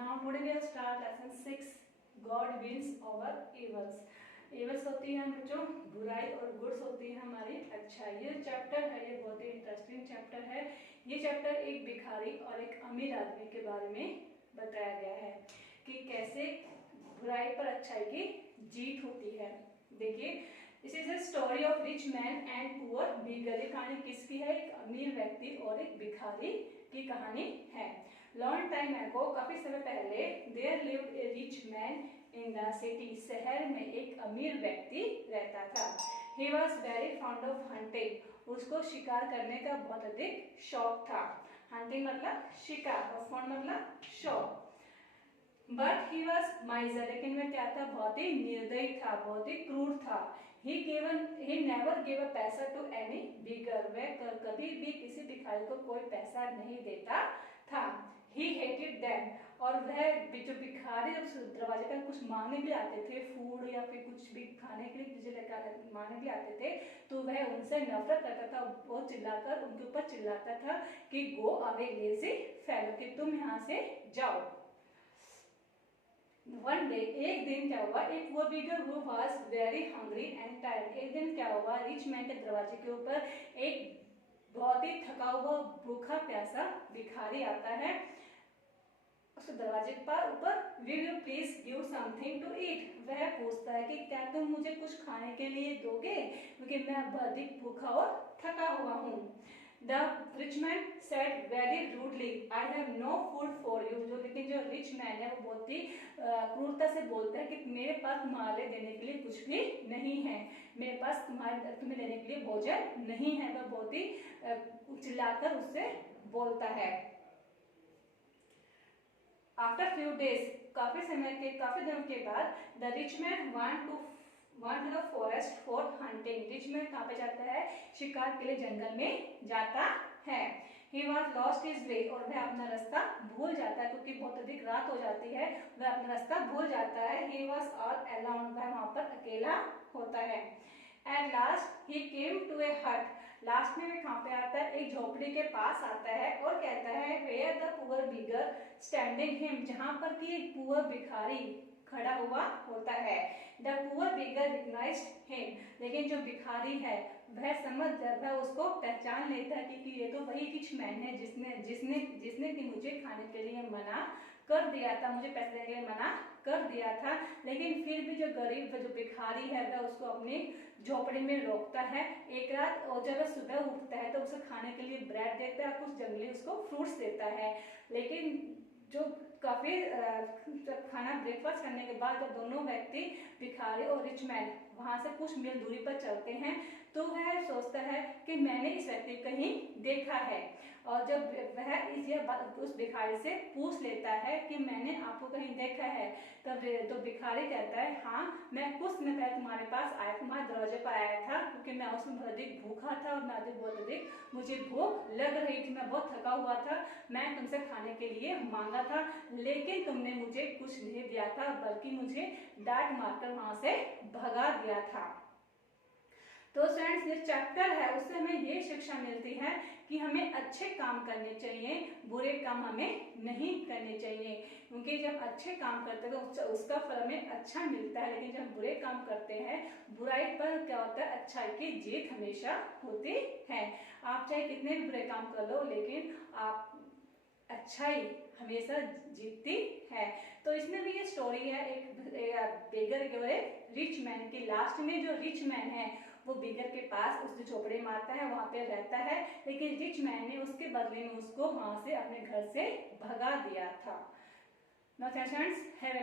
Now today we will start lesson 6. God wins over evils. Evils होती है बच्चों बुराई और गुड्स होती है हमारी अच्छाई। ये चैप्टर है, ये बहुत ही इंटरेस्टिंग चैप्टर है। ये चैप्टर एक भिखारी और एक अमीर आदमी के बारे में बताया गया है कि कैसे बुराई पर अच्छाई की जीत होती है। देखिए, this is a story of rich man and poor beggar. ये कहानी किसकी है? एक अमीर व्यक्ति और एक भिखारी की कहानी है। लॉन्ग टाइम एगो, काफी समय पहले, there lived a rich man in the city. शहर में एक अमीर व्यक्ति रहता था। He was very fond of hunting. उसको शिकार करने का बहुत अधिक शौक था। हंटिंग मतलब शिकार और फॉन्ड मतलब शौक। बट ही वॉज माइजर, लेकिन वह क्या था? बहुत ही निर्दयी था, बहुत ही क्रूर था। ही नेवर गिव अ पैसा टू एनी बिगर। वह कभी भी किसी भिखारी को कोई पैसा नहीं देता था। ही हेटेड देम। और वह जो भिखारी जब दरवाजे पर कुछ मांगने भी आते थे, फूड या फिर कुछ भी खाने के लिए चीजें लेकर मांगने भी आते थे, तो वह उनसे नफरत करता था। वो चिल्लाकर उनके ऊपर चिल्लाता था कि गो अवे लेजी फेलो, कि तुम यहाँ से जाओ। वन डे, एक दिन क्या हुआ, एक वो beggar who was very hungry and tired. एक दिन क्या हुआ, रिच मैन के दरवाजे के ऊपर एक बहुत ही थका हुआ भूखा प्यासा भिखारी आता है। उसके दरवाजे पर ऊपर will you please give something to eat. वह पूछता है कि क्या तुम मुझे कुछ खाने के लिए दोगे, क्योंकि मैं अधिक भूखा और थका हुआ हूँ। The rich man said very rudely, I have no food for you. लेकिन जो रिच मैन है वो बहुत ही क्रूरता से बोलता है कि मेरे पास तुम्हारे देने के लिए कुछ भी नहीं है, मेरे पास तुम्हें देने के लिए भोजन नहीं है। वह बहुत ही चिल्लाकर उससे बोलता है। आफ्टर फ्यू डेज, काफी दिनों के बाद, the rich man went to the forest for hunting. Rich man कहाँ पे जाता है? शिकार के लिए जंगल में जाता है। He was lost his way, और वह अपना रास्ता भूल जाता है, क्योंकि बहुत अधिक रात हो जाती है, वह अपना रास्ता भूल जाता है। He was all alone, वह वहां पर अकेला होता है। At last he came to a hut. Last में वह कहाँ पे आता है? एक झोपड़ी के पास आता है और कहता है where the poor beggar standing him, जहां पर कि एक पुअर भिखारी खड़ा हुआ होता है। The poor beggar recognised him, लेकिन जो भिखारी है वह उसको पहचान लेता है कि ये तो वही रिच मैन है जिसने कि मुझे खाने के लिए मना कर दिया था, मुझे पैसे देने के लिए मना कर दिया था। लेकिन फिर भी जो गरीब जो भिखारी है वह उसको अपनी झोपड़ी में रोकता है एक रात, और जब वह सुबह उठता है तो उसे खाने के लिए ब्रेड देता है, कुछ जंगली उसको फ्रूट्स देता है। लेकिन जो काफी खाना ब्रेकफास्ट करने के बाद जब दोनों व्यक्ति भिखारी और रिच मैन वहां से कुछ मील दूरी पर चलते हैं, तो वह सोचता है कि मैंने इस व्यक्ति को कहीं देखा है। और जब वह उस भिखारी से पूछ लेता है कि मैंने आपको कहीं देखा है, तब तो भिखारी कहता है हाँ, मैं कुछ समय पहले तुम्हारे पास आया, तुम्हारे दरवाजे पर आया था, क्योंकि मैं उसमें बहुत अधिक भूखा था और मुझे भूख लग रही थी, मैं बहुत थका हुआ था, मैं तुमसे खाने के लिए मांगा था, लेकिन तुमने मुझे कुछ नहीं दिया था, बल्कि मुझे डांट मारकर वहां से भगा दिया था। तो फ्रेंड्स, ये चैप्टर है, उससे हमें ये शिक्षा मिलती है कि हमें अच्छे काम करने चाहिए, बुरे काम हमें नहीं करने चाहिए, क्योंकि जब अच्छे काम करते हैं तो उसका फल हमें अच्छा मिलता है। लेकिन जब बुरे काम करते हैं, बुराई पर क्या होता है? अच्छाई की जीत हमेशा होती है। आप चाहे कितने भी बुरे काम कर लो, लेकिन आप अच्छाई हमेशा जीतती है। तो इसमें भी ये स्टोरी है एक बेगर के और एक रिच मैन की। लास्ट में जो रिच मैन है वो बिगर के पास उससे झोपड़ी मारता है, वहां पे रहता है, लेकिन रिच मैन ने उसके बदले में उसको वहां से अपने घर से भगा दिया था। Now, friends, have a